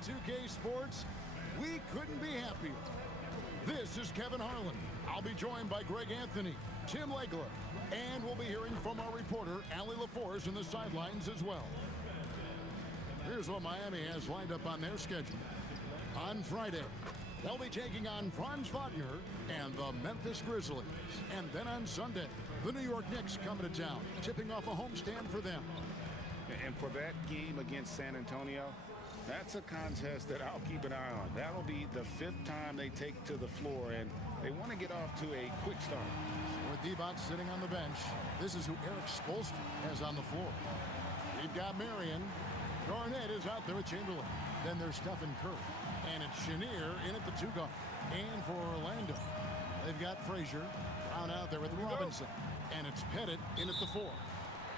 2K Sports. We couldn't be happier. This is Kevin Harlan. I'll be joined by Greg Anthony, Tim Legler, and we'll be hearing from our reporter, Allie LaForce, in the sidelines as well. Here's what Miami has lined up on their schedule. On Friday, they'll be taking on Franz Wagner and the Memphis Grizzlies. And then on Sunday, the New York Knicks coming to town, tipping off a homestand for them. And for that game against San Antonio, that's a contest that I'll keep an eye on. That'll be the 5th time they take to the floor, and they want to get off to a quick start. With Divac sitting on the bench, this is who Eric Spoelstra has on the floor. We've got Marion. Garnett is out there with Chamberlain. Then there's Stephen Curry. And it's Chenier in at the 2 guard. And for Orlando, they've got Frazier. Brown out there with Robinson. And it's Pettit in at the 4.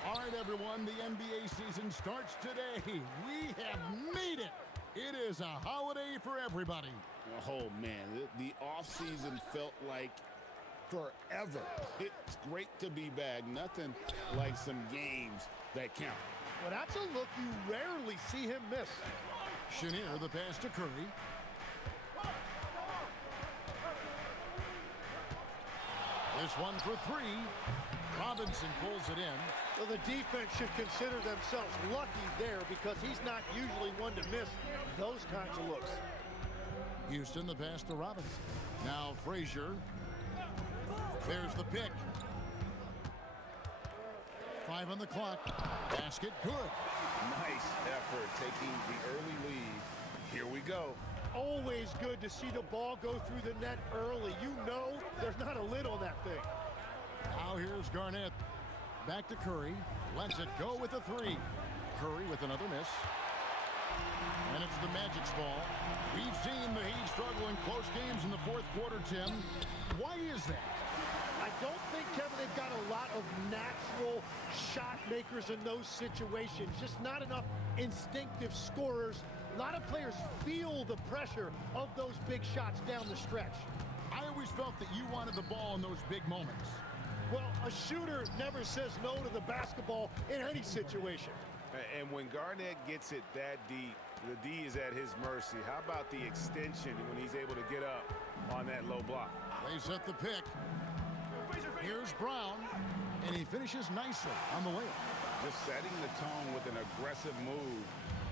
All right, everyone, the NBA season starts today. We have made it. It is a holiday for everybody. Oh, man, the offseason felt like forever. It's great to be back. Nothing like some games that count. Well, that's a look you rarely see him miss. Chenier, the pass to Curry. This one for 3. Robinson pulls it in. Well, the defense should consider themselves lucky there because he's not usually one to miss those kinds of looks. Houston, the pass to Robinson. Now Frazier. There's the pick. 5 on the clock. Basket good. Nice effort taking the early lead. Here we go. Always good to see the ball go through the net early. You know there's not a lid on that thing. Now here's Garnett. Back to Curry. Lets it go with a 3. Curry with another miss. And it's the Magic's ball. We've seen the Heat struggle in close games in the 4th quarter, Tim. Why is that? I don't think, Kevin, they've got a lot of natural shot makers in those situations. Just not enough instinctive scorers. A lot of players feel the pressure of those big shots down the stretch. I always felt that you wanted the ball in those big moments. Well, a shooter never says no to the basketball in any situation. And when Garnett gets it that deep, the D is at his mercy. How about the extension when he's able to get up on that low block? They set the pick. Here's Brown, and he finishes nicely on the layup. Just setting the tone with an aggressive move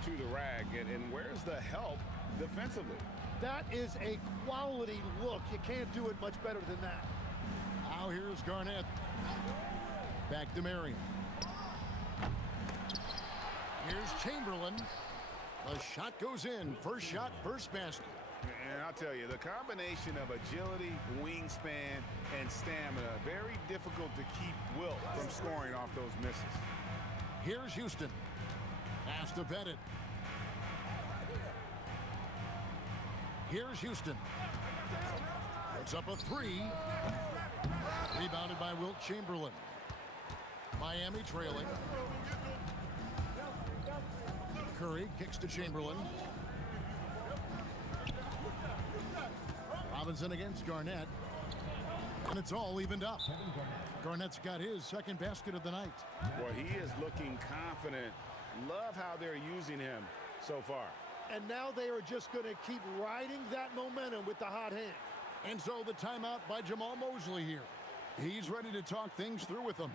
to the rack. And where's the help defensively? That is a quality look. You can't do it much better than that. Now here's Garnett. Back to Marion. Here's Chamberlain. The shot goes in. First shot, first basket. And I'll tell you, the combination of agility, wingspan, and stamina, very difficult to keep Wilt from scoring off those misses. Here's Houston. Pass to Pettit. Here's Houston. Puts up a 3. Rebounded by Wilt Chamberlain. Miami trailing. Curry kicks to Chamberlain. Robinson against Garnett. And it's all evened up. Garnett's got his 2nd basket of the night. Well, he is looking confident. Love how they're using him so far. And now they are just going to keep riding that momentum with the hot hand. And so the timeout by Jamal Mosley here. He's ready to talk things through with them.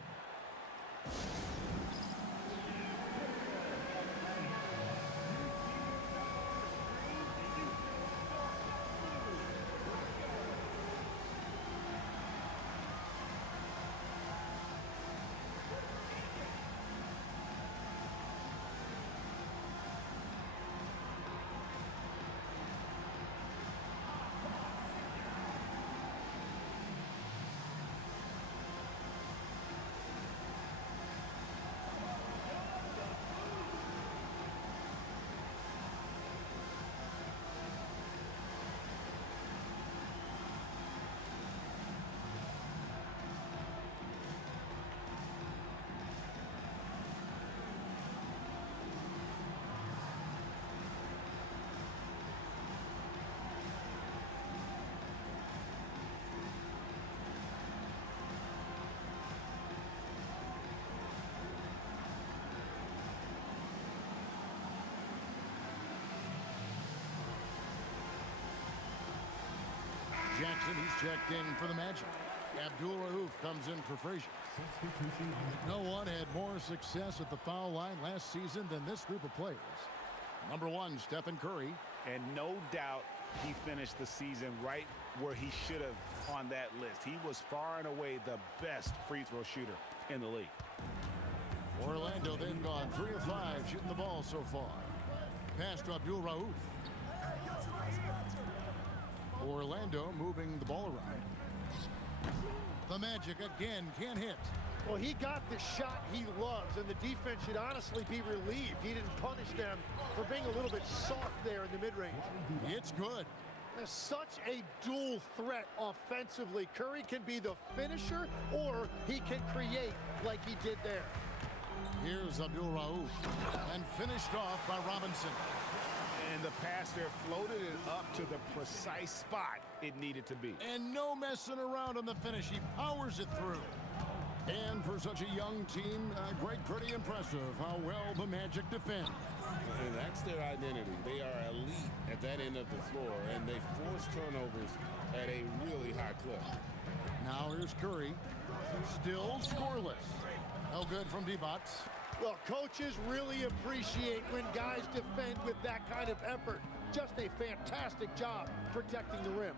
Jackson, he's checked in for the Magic. Abdul Rauf comes in for Frazier. No one had more success at the foul line last season than this group of players. Number 1, Stephen Curry. And no doubt he finished the season right where he should have on that list. He was far and away the best free throw shooter in the league. Orlando, they've gone 3 of 5 shooting the ball so far. Pass to Abdul Rauf. Orlando moving the ball around. The Magic again can't hit. Well, he got the shot he loves, and the defense should honestly be relieved he didn't punish them for being a little bit soft there in the mid-range. It's good. There's such a dual threat offensively. Curry can be the finisher, or he can create like he did there. Here's Abdul Rauf, and finished off by Robinson. And the pass there floated it up to the precise spot it needed to be. And no messing around on the finish. He powers it through. And for such a young team, Greg, pretty impressive how well the Magic defend. And that's their identity. They are elite at that end of the floor, and they force turnovers at a really high clip. Now here's Curry. Still scoreless. No good from Divac. Well, coaches really appreciate when guys defend with that kind of effort. Just a fantastic job protecting the rim.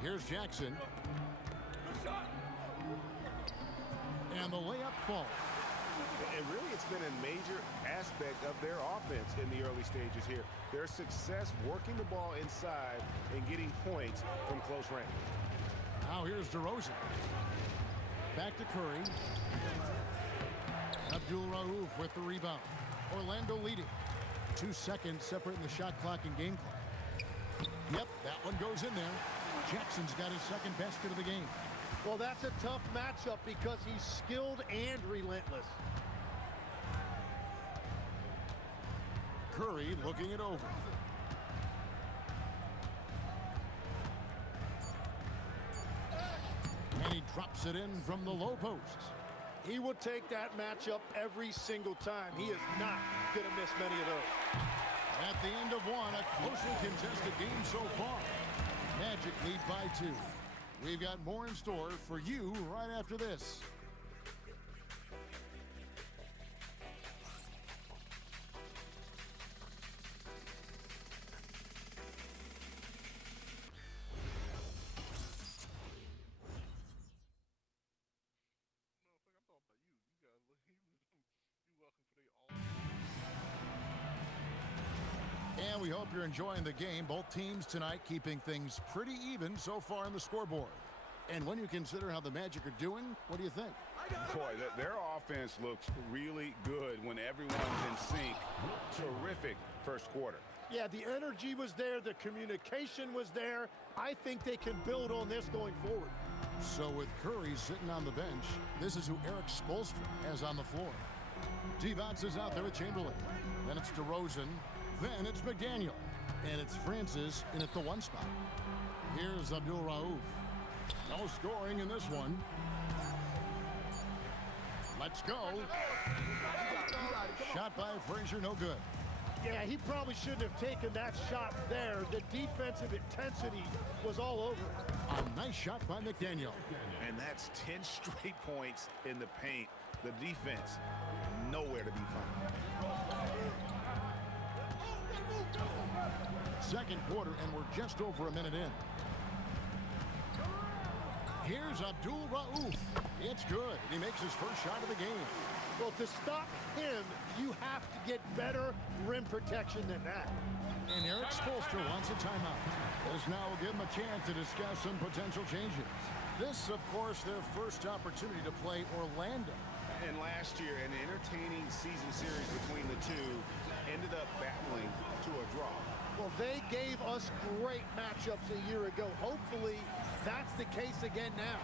Here's Jackson. And the layup falls. And really, it's been a major aspect of their offense in the early stages here. Their success working the ball inside and getting points from close range. Now here's DeRozan. Back to Curry. Abdul Rauf with the rebound. Orlando leading. 2 seconds separating the shot clock and game clock. Yep, that one goes in there. Jackson's got his second basket of the game. Well, that's a tough matchup because he's skilled and relentless. Curry looking it over. And he drops it in from the low post. He will take that matchup every single time. He is not going to miss many of those. At the end of one, a closely contested game so far. Magic lead by 2. We've got more in store for you right after this. And we hope you're enjoying the game. Both teams tonight keeping things pretty even so far in the scoreboard. And when you consider how the Magic are doing, what do you think? Boy, their offense looks really good when everyone's in sync. Terrific first quarter. Yeah, the energy was there. The communication was there. I think they can build on this going forward. So with Curry sitting on the bench, this is who Eric Spoelstra has on the floor. Divac is out there with Chamberlain. Then it's DeRozan. Then it's McDaniel. And it's Francis in at the 1 spot. Here's Abdul Rauf. No scoring in this one. Let's go. Shot by Frazier, no good. Yeah, he probably shouldn't have taken that shot there. The defensive intensity was all over it. A nice shot by McDaniel. And that's 10 straight points in the paint. The defense, nowhere to be found. Second quarter, and we're just over a minute in. Here's Abdul Rauf. It's good. He makes his first shot of the game. Well, to stop him, you have to get better rim protection than that. And Eric Spoelstra wants a timeout. This now will give him a chance to discuss some potential changes. This, of course, their first opportunity to play Orlando. And last year, an entertaining season series between the two ended up battling to a draw. Well, they gave us great matchups a year ago. Hopefully, that's the case again now.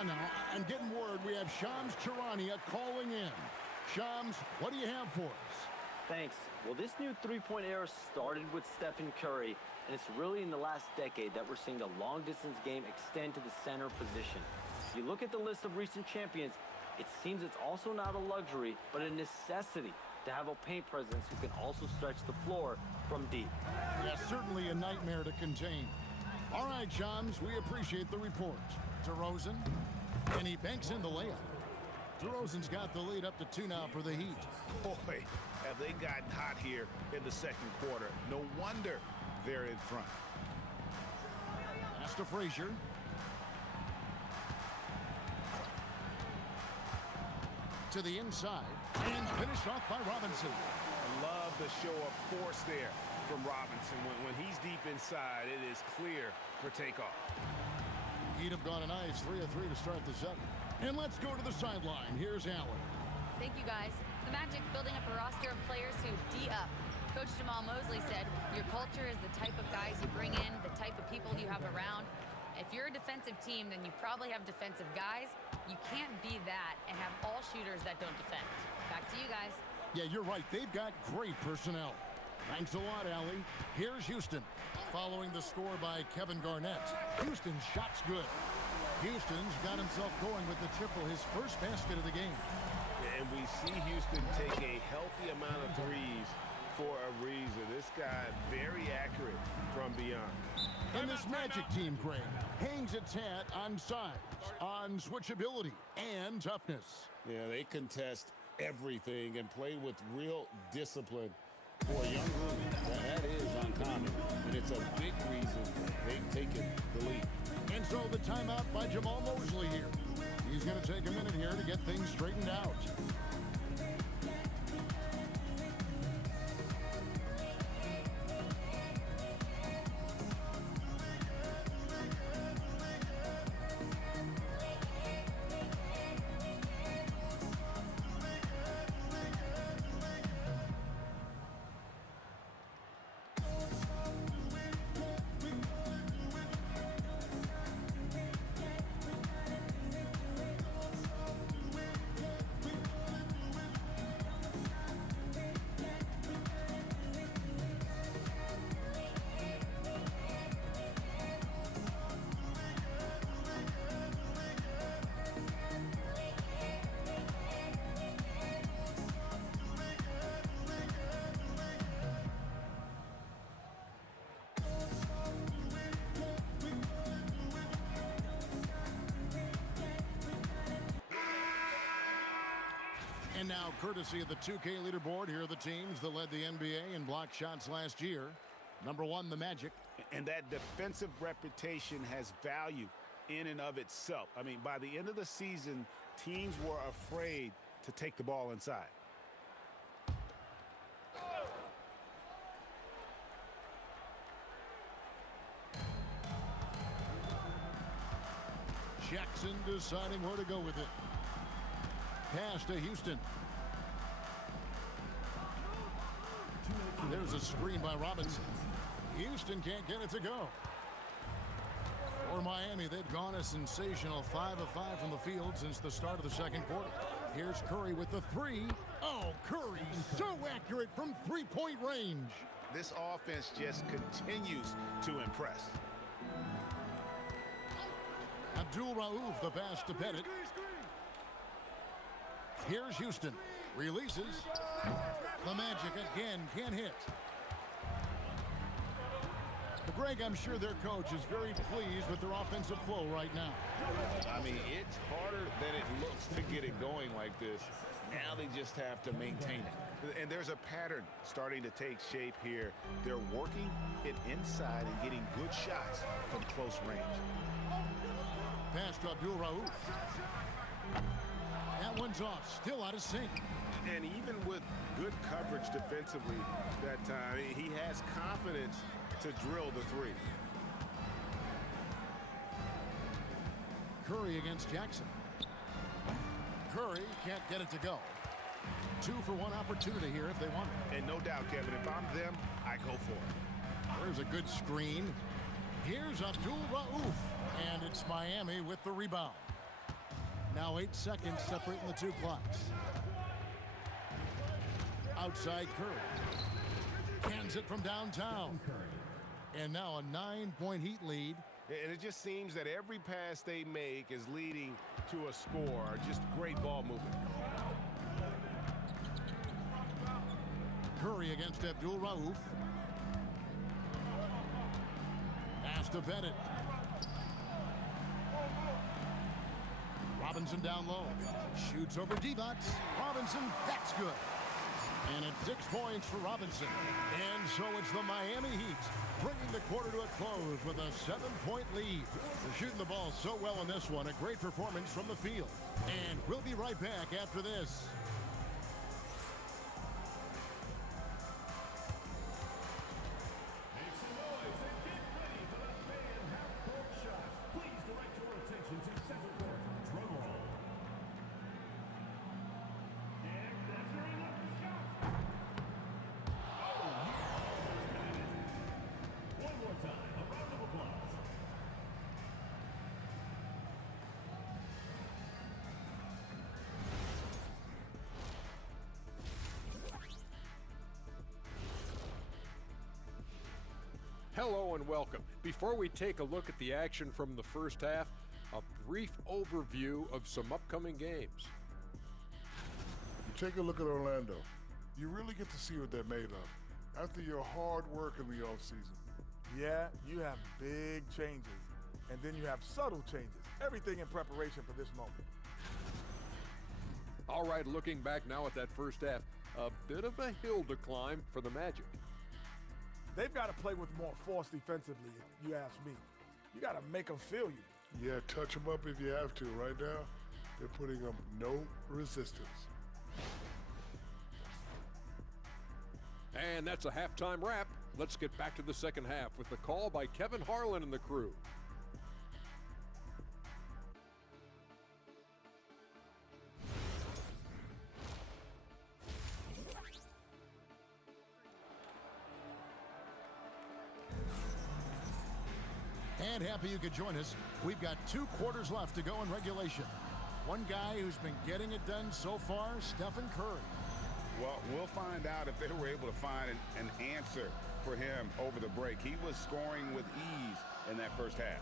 on now. I'm getting word we have Shams Charania calling in. Shams, what do you have for us? Thanks. Well, this new three-point era started with Stephen Curry, and it's really in the last decade that we're seeing the long-distance game extend to the center position. If you look at the list of recent champions, it seems it's also not a luxury, but a necessity to have a paint presence who can also stretch the floor from deep. Yeah, certainly a nightmare to contain. All right, Shams, we appreciate the report. DeRozan, and he banks in the layup. DeRozan's got the lead up to 2 now for the Heat. Boy, have they gotten hot here in the second quarter. No wonder they're in front. Pass to Frazier. To the inside, and finished off by Robinson. I love the show of force there from Robinson. When he's deep inside, it is clear for takeoff. He'd have gone a nice 3 of 3 to start the second. And let's go to the sideline. Here's Allen. Thank you, guys. The Magic building up a roster of players who D-up. Coach Jamal Mosley said, your culture is the type of guys you bring in, the type of people you have around. If you're a defensive team, then you probably have defensive guys. You can't be that and have all shooters that don't defend. Back to you guys. Yeah, you're right. They've got great personnel. Thanks a lot, Allie. Here's Houston. Following the score by Kevin Garnett. Houston's shot's good. Houston's got himself going with the triple, his first basket of the game. And we see Houston take a healthy amount of threes for a reason. This guy very accurate from beyond. And this Magic team, Greg, hangs its hat on size, on switchability, and toughness. Yeah, they contest everything and play with real discipline. For a young group, that is uncommon. And it's a big reason they've taken the lead. And so the timeout by Jamal Mosley here. He's going to take a minute here to get things straightened out. And now, courtesy of the 2K leaderboard, here are the teams that led the NBA in block shots last year. Number 1, the Magic. And that defensive reputation has value in and of itself. I mean, by the end of the season, teams were afraid to take the ball inside. Jackson deciding where to go with it. Pass to Houston. There's a screen by Robinson. Houston can't get it to go. For Miami, they've gone a sensational 5 of 5 from the field since the start of the second quarter. Here's Curry with the 3. Oh, Curry so accurate from three-point range. This offense just continues to impress. Abdul Rauf, the pass to Pettit. Here's Houston. Releases. The Magic again can't hit. But Greg, I'm sure their coach is very pleased with their offensive flow right now. I mean, it's harder than it looks to get it going like this. Now they just have to maintain it. And there's a pattern starting to take shape here. They're working it inside and getting good shots from close range. Pass to Abdul Rauf. That one's off, still out of sync. And even with good coverage defensively that time, he has confidence to drill the 3. Curry against Jackson. Curry can't get it to go. 2 for 1 opportunity here if they want it. And no doubt, Kevin, if I'm them, I go for it. There's a good screen. Here's Abdul Rauf. And it's Miami with the rebound. Now 8 seconds separating the two clocks. Outside Curry. Cans it from downtown. And now a 9-point Heat lead. And it just seems that every pass they make is leading to a score. Just great ball movement. Curry against Abdul Rauf. Pass to Bennett. Robinson down low. Shoots over Divac. Robinson, that's good. And it's 6 points for Robinson. And so it's the Miami Heat bringing the quarter to a close with a 7-point lead. They're shooting the ball so well in this one. A great performance from the field. And we'll be right back after this. Hello and welcome. Before we take a look at the action from the first half, a brief overview of some upcoming games. You take a look at Orlando. You really get to see what they're made of after your hard work in the offseason. Yeah, you have big changes, and then you have subtle changes. Everything in preparation for this moment. All right, looking back now at that first half, a bit of a hill to climb for the Magic. They've got to play with more force defensively, if you ask me. You got to make them feel you. Yeah, touch them up if you have to. Right now, they're putting up no resistance. And that's a halftime wrap. Let's get back to the second half with the call by Kevin Harlan and the crew. And happy you could join us. We've got 2 quarters left to go in regulation. One guy who's been getting it done so far, Stephen Curry. Well, we'll find out if they were able to find an answer for him over the break. He was scoring with ease in that first half.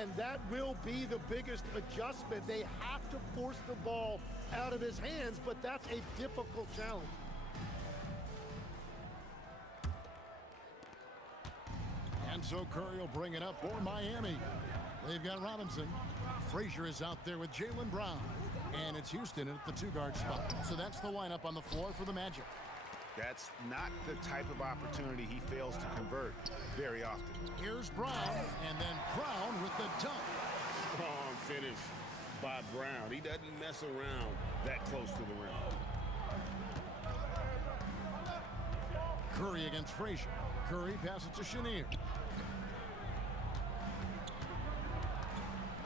And that will be the biggest adjustment. They have to force the ball out of his hands, but that's a difficult challenge. And so Curry will bring it up for Miami. They've got Robinson. Frazier is out there with Jaylen Brown. And it's Houston at the 2-guard spot. So that's the lineup on the floor for the Magic. That's not the type of opportunity he fails to convert very often. Here's Brown, and then Brown with the dunk. Strong finish by Brown. He doesn't mess around that close to the rim. Curry against Frazier. Curry passes to Chenier.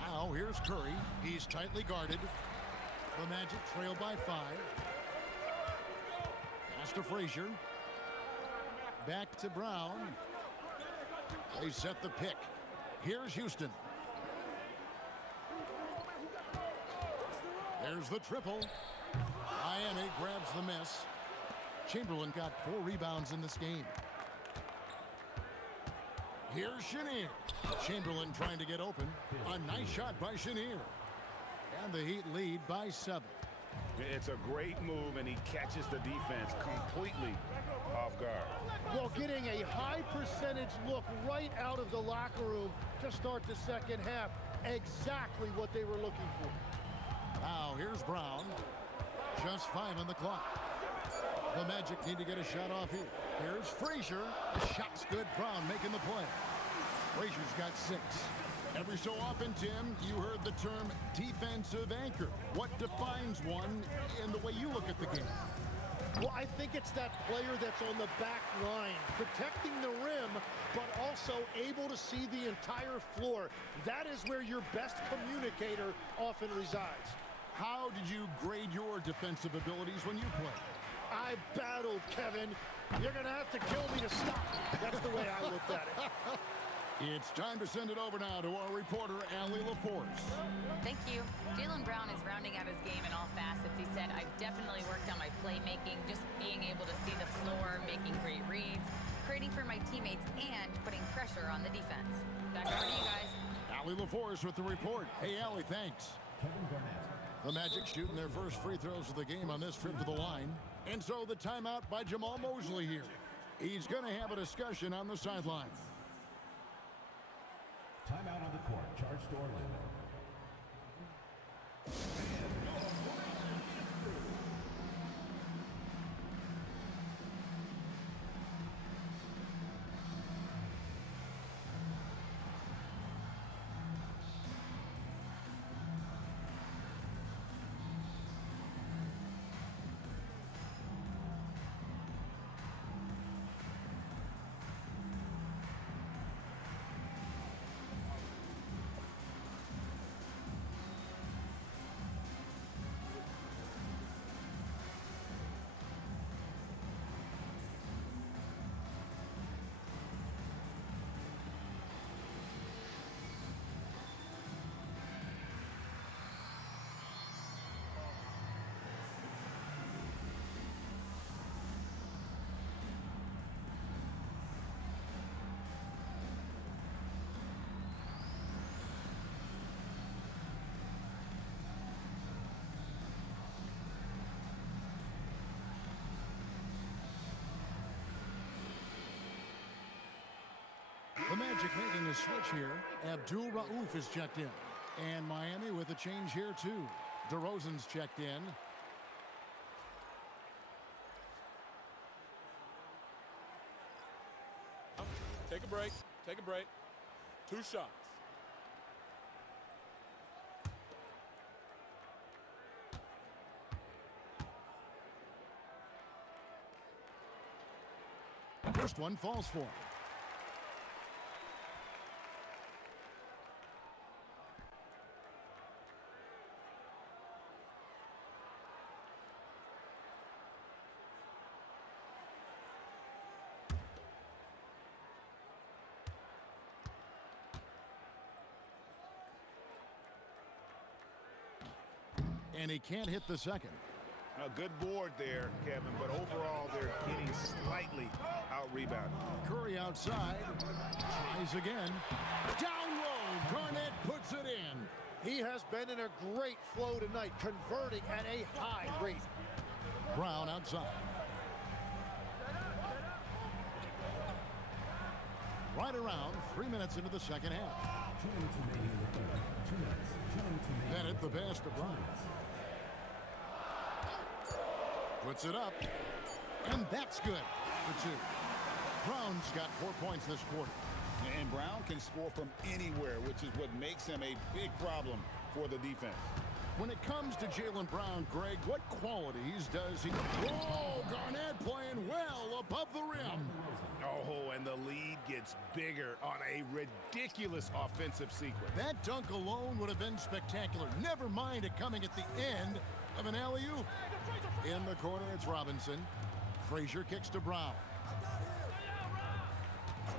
Now here's Curry. He's tightly guarded. The Magic trail by 5. Pass to Frazier. Back to Brown. They set the pick. Here's Houston. There's the triple. Miami grabs the miss. Chamberlain got 4 rebounds in this game. Here's Chenier. Chamberlain trying to get open. A nice shot by Chenier. And the Heat lead by 7. It's a great move, and he catches the defense completely off guard. Well, getting a high percentage look right out of the locker room to start the second half. Exactly what they were looking for. Now here's Brown. Just 5 on the clock. The Magic need to get a shot off here. Here's Frazier. The shot's good. Brown making the play. Frazier's got 6. Every so often, Tim, you heard the term defensive anchor. What defines one in the way you look at the game? Well, I think it's that player that's on the back line, protecting the rim, but also able to see the entire floor. That is where your best communicator often resides. How did you grade your defensive abilities when you played? I battled, Kevin. You're going to have to kill me to stop. That's the way I looked at it. It's time to send it over now to our reporter, Allie LaForce. Thank you. Jaylen Brown is rounding out his game in all facets. He said, I've definitely worked on my playmaking, just being able to see the floor, making great reads, creating for my teammates, and putting pressure on the defense. Back over to you guys. Allie LaForce with the report. Hey, Allie, thanks. The Magic shooting their first free throws of the game on this trip to the line. And so the timeout by Jamal Mosley here. He's going to have a discussion on the sideline. Timeout on the court, charged to Orlando. The Magic making a switch here. Abdul Rauf is checked in. And Miami with a change here, too. DeRozan's checked in. Take a break. Take a break. 2 shots. First one falls for him. And he can't hit the second. A good board there, Kevin, but overall they're getting slightly out-rebounded. Curry outside. Tries again. Down low. Garnett puts it in. He has been in a great flow tonight, converting at a high rate. Brown outside. Right around 3 minutes into the second half. 2 minutes remaining in the third. 2 minutes. 2 minutes remaining. Bennett, the pass to Brown. Puts it up. And that's good for 2. Brown's got 4 points this quarter. And Brown can score from anywhere, which is what makes him a big problem for the defense. When it comes to Jaylen Brown, Greg, what qualities does he... Whoa, Garnett playing well above the rim. Oh, and the lead gets bigger on a ridiculous offensive sequence. That dunk alone would have been spectacular. Never mind it coming at the end of an alley-oop. In the corner, it's Robinson. Frazier kicks to Brown.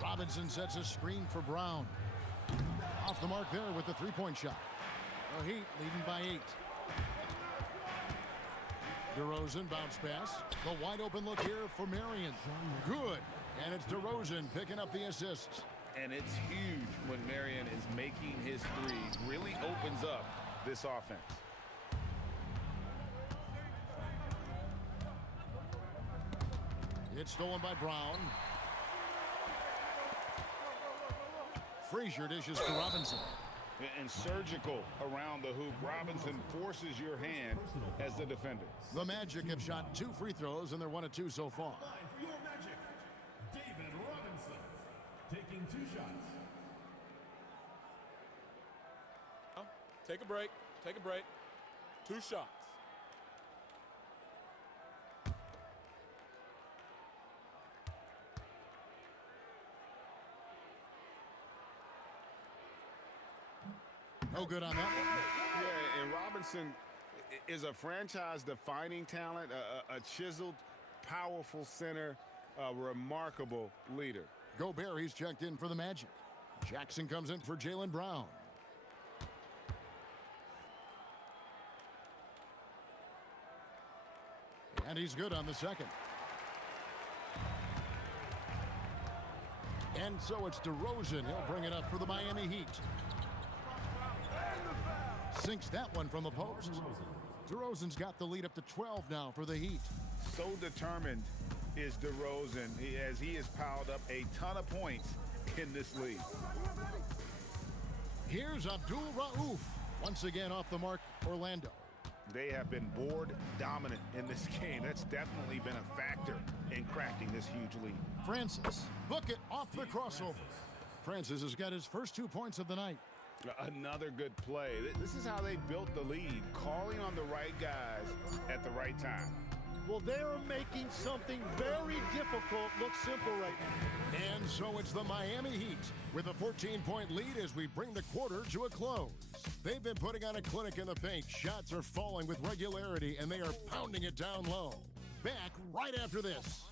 Robinson sets a screen for Brown. Off the mark there with the three-point shot. The Heat leading by 8. DeRozan bounce pass. The wide open look here for Marion. Good. And it's DeRozan picking up the assists. And it's huge when Marion is making his threes. Really opens up this offense. It's stolen by Brown. Frazier dishes to Robinson. And surgical around the hoop. Robinson forces your hand as the defender. The Magic have shot 2 free throws, and they're 1 of 2 so far. For your Magic, David Robinson, taking 2 shots. Take a break. Take a break. 2 shots. No good on that one. Yeah, and Robinson is a franchise-defining talent, a chiseled, powerful center, a remarkable leader. Gobert, he's checked in for the Magic. Jackson comes in for Jaylen Brown. And he's good on the second. And so it's DeRozan. He'll bring it up for the Miami Heat. Sinks that one from the post. DeRozan's got the lead up to 12 now for the Heat. So determined is DeRozan as he has piled up a ton of points in this league. Here's Abdul Rauf. Once again off the mark, Orlando. They have been board dominant in this game. That's definitely been a factor in crafting this huge lead. Francis, book it off the crossover. Francis has got his first 2 points of the night. Another good play. This is how they built the lead, calling on the right guys at the right time. Well, they're making something very difficult look simple right now. And so it's the Miami Heat with a 14-point lead as we bring the quarter to a close. They've been putting on a clinic in the paint. Shots are falling with regularity, and they are pounding it down low. Back right after this.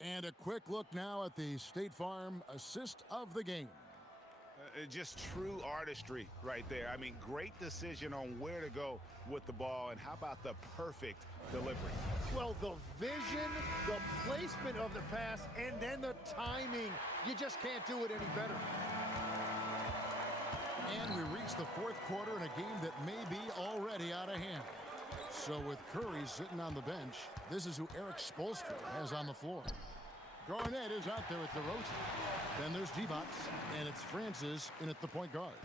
And a quick look now at the State Farm assist of the game. Just true artistry right there. I mean, great decision on where to go with the ball, and how about the perfect delivery? Well, the vision, the placement of the pass, and then the timing. You just can't do it any better. And we reach the fourth quarter in a game that may be already out of hand. So with Curry sitting on the bench, this is who Eric Spoelstra has on the floor. Garnett is out there at DeRozan. Then there's Divac, and it's Francis in at the point guard.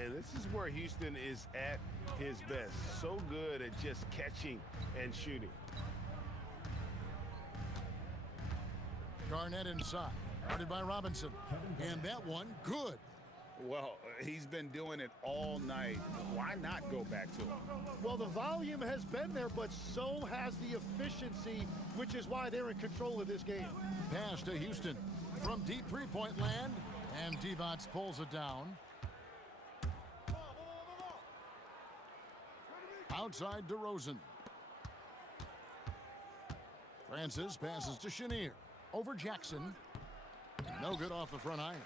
And this is where Houston is at his best. So good at just catching and shooting. Garnett inside, guarded by Robinson. And that one, good. Well, he's been doing it all night. Why not go back to him? Well, the volume has been there, but so has the efficiency, which is why they're in control of this game. Pass to Houston from deep three-point land, and Divac pulls it down. Outside DeRozan. Francis passes to Chenier. Over Jackson. No good off the front iron.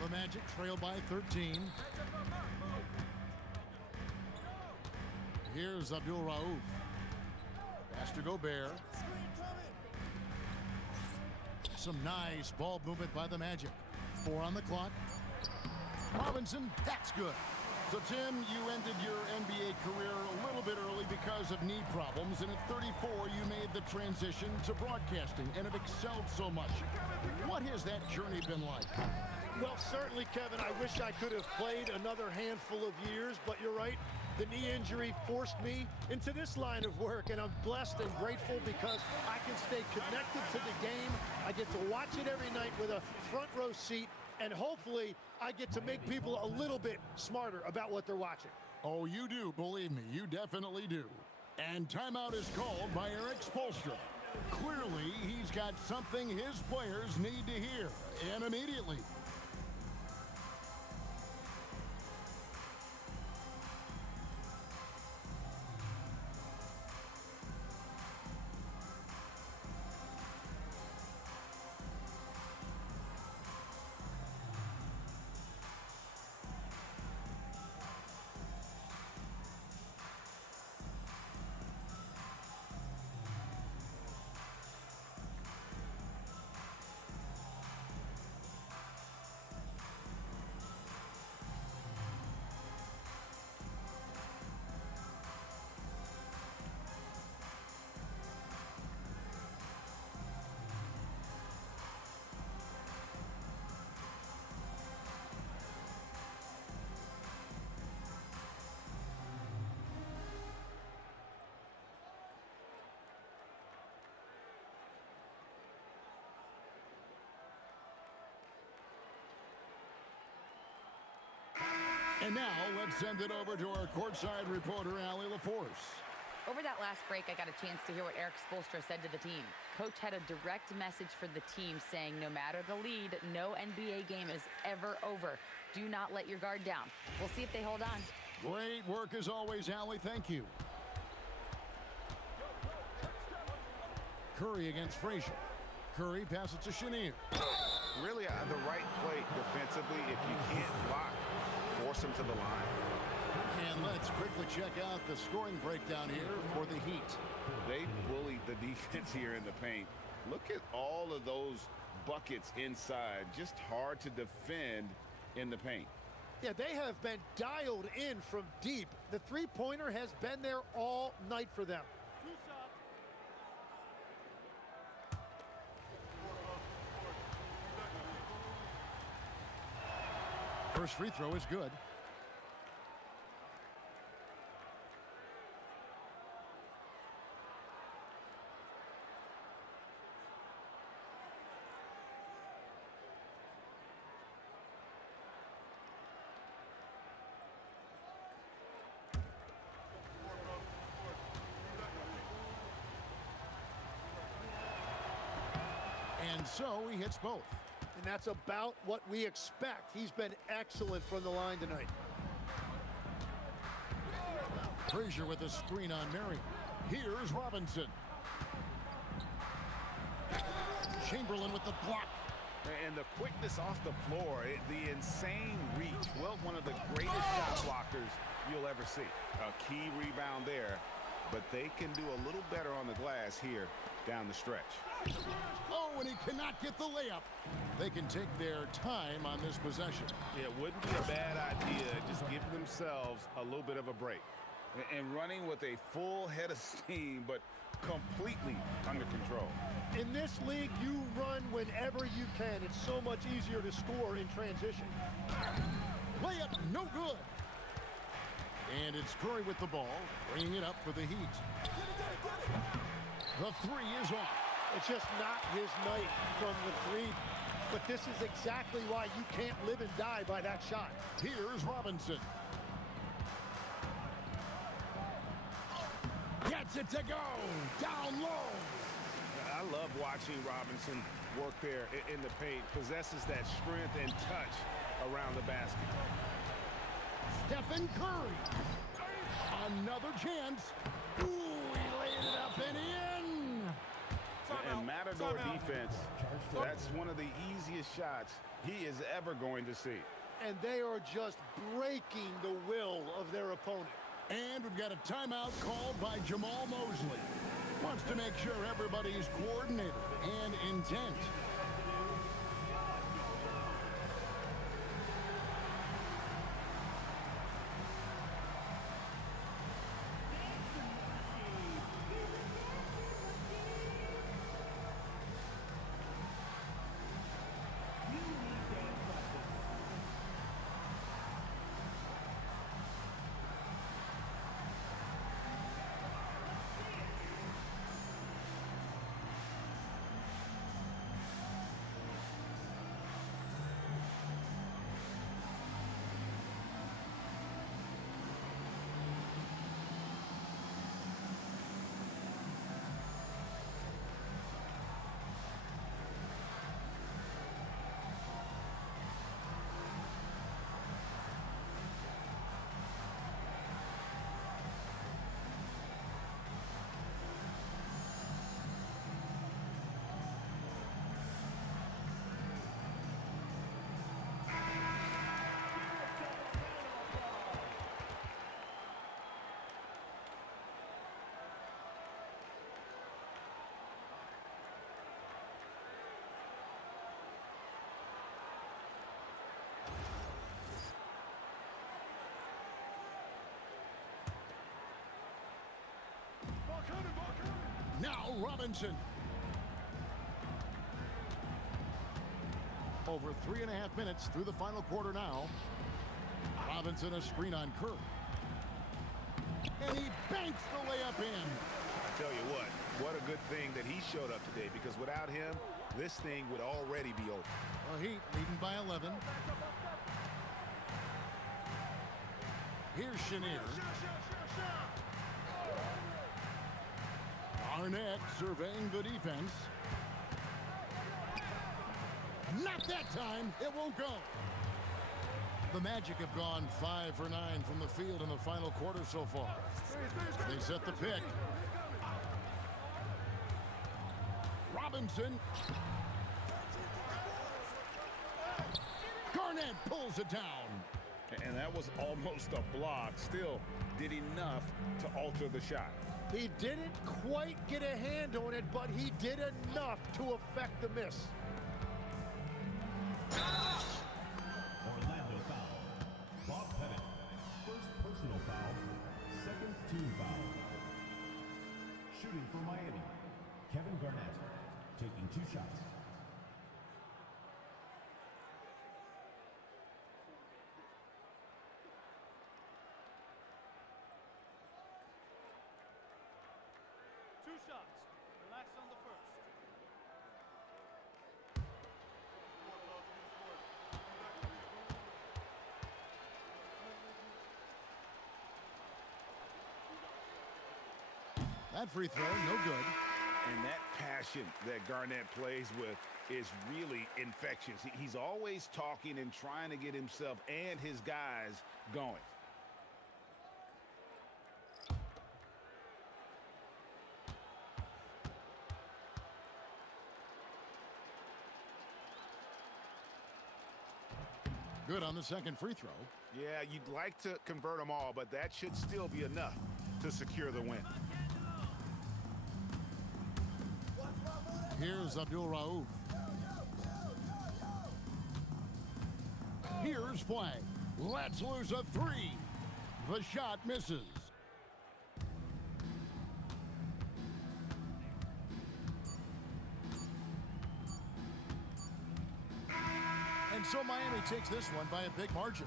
The Magic trail by 13. Here's Abdul Rauf. Pass to Gobert. Some nice ball movement by the Magic. 4 on the clock. Robinson, that's good. So, Tim, you ended your NBA career a little bit early because of knee problems, and at 34, you made the transition to broadcasting and have excelled so much. What has that journey been like? Well, certainly, Kevin, I wish I could have played another handful of years, but you're right. The knee injury forced me into this line of work, and I'm blessed and grateful because I can stay connected to the game. I get to watch it every night with a front row seat, and hopefully I get to make people a little bit smarter about what they're watching. Oh, you do, believe me, you definitely do. And timeout is called by Eric Spoelstra. Clearly, he's got something his players need to hear, and immediately. And now let's send it over to our courtside reporter, Allie LaForce. Over that last break, I got a chance to hear what Eric Spoelstra said to the team. Coach had a direct message for the team saying no matter the lead, no NBA game is ever over. Do not let your guard down. We'll see if they hold on. Great work as always, Allie. Thank you. Curry against Frazier. Curry passes to Chenier. Really the right play defensively. If you can't block, force him to the line. And let's quickly check out the scoring breakdown here for the Heat. They bullied the defense here in the paint. Look at all of those buckets inside. Just hard to defend in the paint. Yeah, they have been dialed in from deep. The three-pointer has been there all night for them. First free throw is good. And so he hits both. And that's about what we expect. He's been excellent from the line tonight. Frazier with a screen on Marion. Here's Robinson. Chamberlain with the block. And the quickness off the floor, the insane reach. Well, one of the greatest shot blockers you'll ever see. A key rebound there, but they can do a little better on the glass here down the stretch. Oh, and he cannot get the layup. They can take their time on this possession. It wouldn't be a bad idea. Just give themselves a little bit of a break. And running with a full head of steam, but completely under control. In this league, you run whenever you can. It's so much easier to score in transition. Layup, no good. And it's Curry with the ball, bringing it up for the Heat. The three is off. It's just not his night from the three. But this is exactly why you can't live and die by that shot. Here's Robinson. Gets it to go. Down low. I love watching Robinson work there in the paint. Possesses that strength and touch around the basket. Stephen Curry. Another chance. Ooh, he laid it up and in. And Matador defense, that's one of the easiest shots he is ever going to see. And they are just breaking the will of their opponent. And we've got a timeout called by Jamal Mosley. Wants to make sure everybody's coordinated and intent. Now Robinson. Over 3.5 minutes through the final quarter now. Robinson a screen on Curry. And he banks the layup in. I tell you what a good thing that he showed up today, because without him, this thing would already be over. The Heat leading by 11. Here's Chenier. Beck surveying the defense. Not that time. It won't go. The Magic have gone 5 for 9 from the field in the final quarter so far. They set the pick. Robinson. Garnett pulls it down. And that was almost a block. Still did enough to alter the shot. He didn't quite get a hand on it, but he did enough to affect the miss. Orlando foul. Bob Pettit. First personal foul. Second team foul. Shooting for Miami. Kevin Garnett. Taking 2 shots. Relax on the first. That free throw, no good. And that passion that Garnett plays with is really infectious. He's always talking and trying to get himself and his guys going. Good on the second free throw. Yeah, you'd like to convert them all, but that should still be enough to secure the win. Here's Abdul Rauf. Here's play. Let's lose a 3. The shot misses. And so Miami takes this one by a big margin.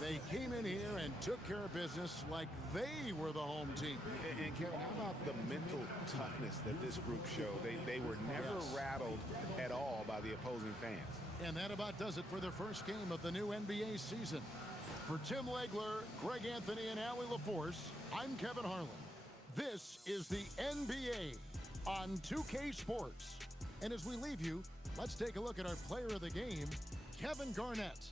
They came in here and took care of business like they were the home team. And Kevin, how about the mental toughness that this group showed? They were never rattled at all by the opposing fans. And that about does it for the first game of the new NBA season. For Tim Legler, Greg Anthony, and Allie LaForce, I'm Kevin Harlan. This is the NBA on 2K Sports. And as we leave you, let's take a look at our player of the game, Kevin Garnett.